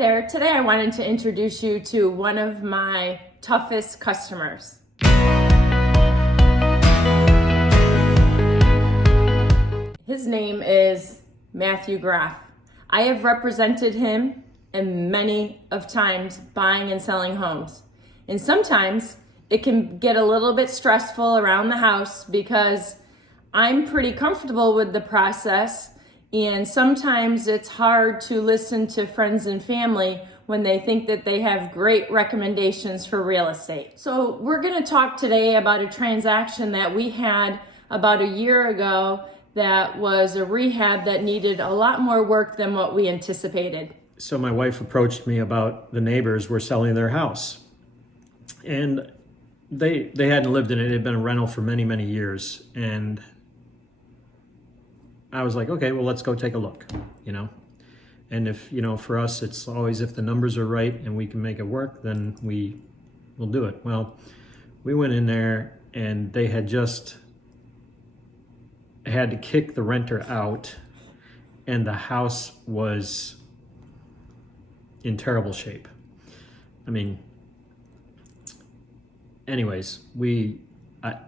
there. Today I wanted to introduce you to one of my toughest customers. His name is Matthew Graf. I have represented him in many of times buying and selling homes. And sometimes it can get a little bit stressful around the house because I'm pretty comfortable with the process, and sometimes it's hard to listen to friends and family when they think that they have great recommendations for real estate. So we're going to talk today about a transaction that we had about a year ago that was a rehab that needed a lot more work than what we anticipated. So my wife approached me about the neighbors were selling their house, and they hadn't lived in it. It had been a rental for many, many years, and I was like, okay, well, let's go take a look, And if, for us, it's always if the numbers are right and we can make it work, then we will do it. Well, we went in there and they had just had to kick the renter out, and the house was in terrible shape. Anyways,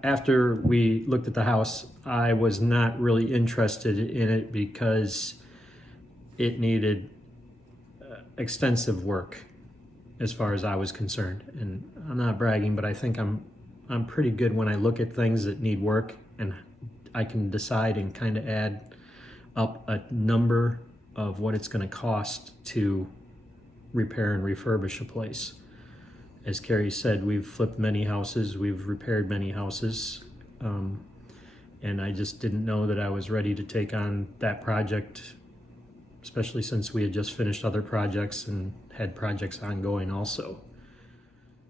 after we looked at the house, I was not really interested in it because it needed extensive work as far as I was concerned. And I'm not bragging, but I think I'm pretty good when I look at things that need work, and I can decide and kind of add up a number of what it's going to cost to repair and refurbish a place. As Carrie said, we've flipped many houses, we've repaired many houses, and I just didn't know that I was ready to take on that project, especially since we had just finished other projects and had projects ongoing also.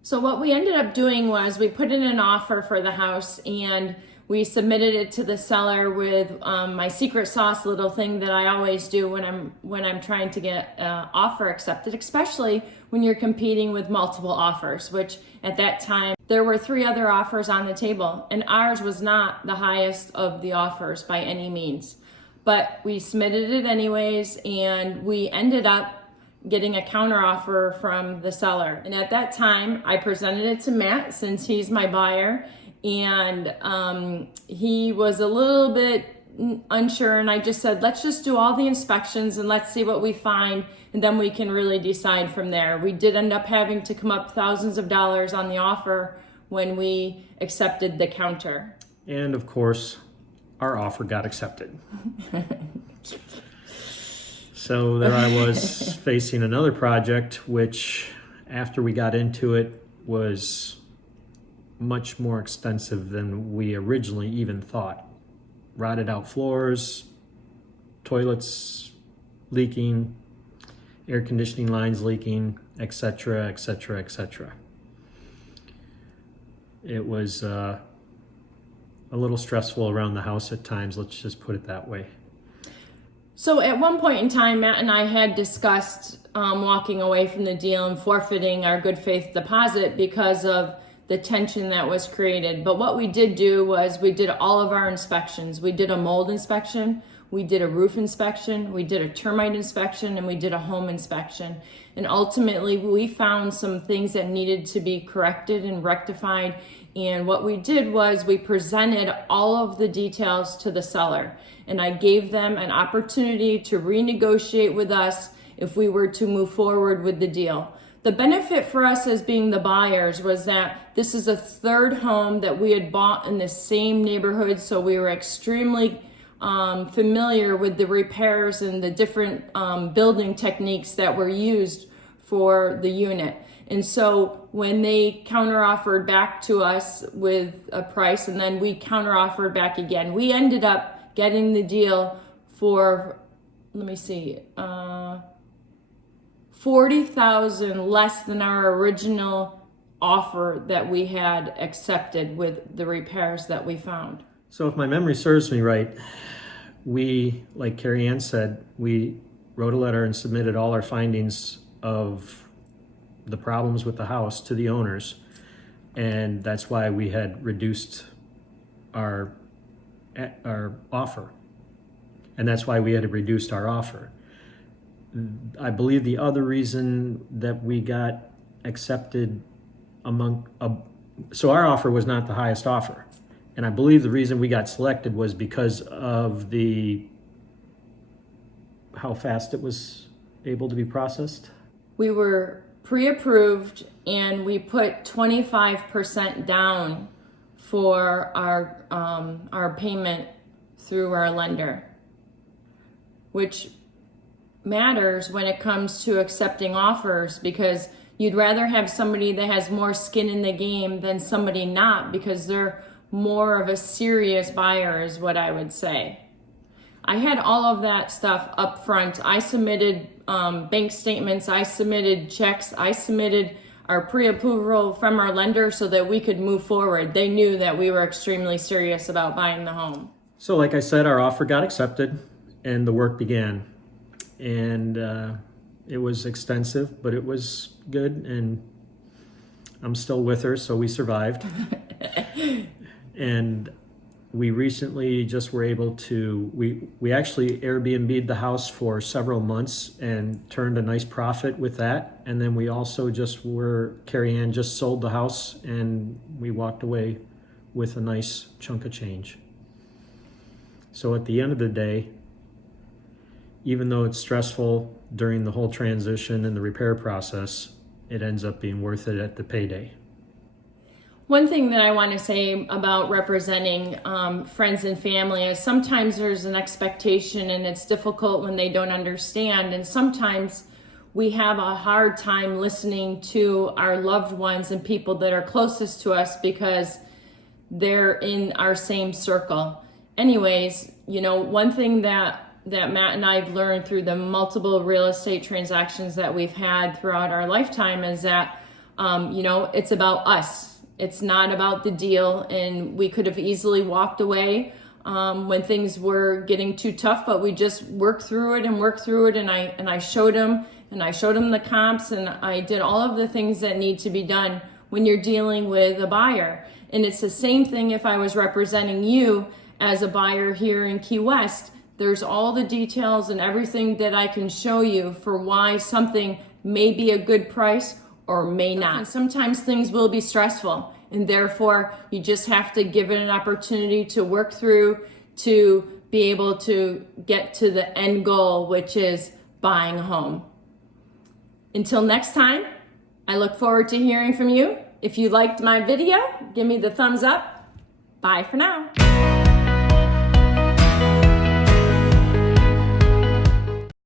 So what we ended up doing was we put in an offer for the house, and we submitted it to the seller with my secret sauce little thing that I always do when I'm trying to get an offer accepted, especially when you're competing with multiple offers, which at that time there were 3 other offers on the table, and ours was not the highest of the offers by any means. But we submitted it anyways, and we ended up getting a counteroffer from the seller. And at that time, I presented it to Matt since he's my buyer, and he was a little bit unsure, and I just said, let's just do all the inspections and let's see what we find, and then we can really decide from there. We did end up having to come up thousands of dollars on the offer when we accepted the counter. And of course, our offer got accepted. So there I was facing another project, which after we got into it was much more extensive than we originally even thought. Rotted out floors, toilets leaking, air conditioning lines leaking, etc., etc., etc. It was a little stressful around the house at times, let's just put it that way. So at one point in time, Matt and I had discussed walking away from the deal and forfeiting our good faith deposit because of the tension that was created. But what we did do was we did all of our inspections. We did a mold inspection, we did a roof inspection, we did a termite inspection, and we did a home inspection. And ultimately, we found some things that needed to be corrected and rectified. And what we did was we presented all of the details to the seller, and I gave them an opportunity to renegotiate with us if we were to move forward with the deal. The benefit for us as being the buyers was that this is a 3rd home that we had bought in the same neighborhood, so we were extremely familiar with the repairs and the different building techniques that were used for the unit. And so when they counteroffered back to us with a price, and then we counteroffered back again, we ended up getting the deal for, $40,000 less than our original offer that we had accepted with the repairs that we found. So if my memory serves me right, we, like Karriann said, we wrote a letter and submitted all our findings of the problems with the house to the owners, and that's why we had reduced our offer, and that's why we had reduced our offer. I believe the other reason that we got accepted so our offer was not the highest offer. And I believe the reason we got selected was because of how fast it was able to be processed. We were pre-approved and we put 25% down for our payment through our lender, which matters when it comes to accepting offers, because you'd rather have somebody that has more skin in the game than somebody not, because they're more of a serious buyer is what I would say. I had all of that stuff up front. I submitted bank statements, I submitted checks, I submitted our pre-approval from our lender so that we could move forward. They knew that we were extremely serious about buying the home. So like I said, our offer got accepted and the work began. And it was extensive, but it was good, and I'm still with her, so we survived. And we recently just were able to, we actually Airbnb'd the house for several months and turned a nice profit with that. And then we also Karriann just sold the house and we walked away with a nice chunk of change. So at the end of the day, even though it's stressful during the whole transition and the repair process, it ends up being worth it at the payday. One thing that I want to say about representing friends and family is sometimes there's an expectation and it's difficult when they don't understand. And sometimes we have a hard time listening to our loved ones and people that are closest to us because they're in our same circle. Anyways, one thing that Matt and I have learned through the multiple real estate transactions that we've had throughout our lifetime is that, it's about us. It's not about the deal. And we could have easily walked away when things were getting too tough, but we just worked through it. And I showed him the comps, and I did all of the things that need to be done when you're dealing with a buyer. And it's the same thing if I was representing you as a buyer here in Key West. There's all the details and everything that I can show you for why something may be a good price or may not. And sometimes things will be stressful, and therefore you just have to give it an opportunity to work through to be able to get to the end goal, which is buying a home. Until next time, I look forward to hearing from you. If you liked my video, give me the thumbs up. Bye for now.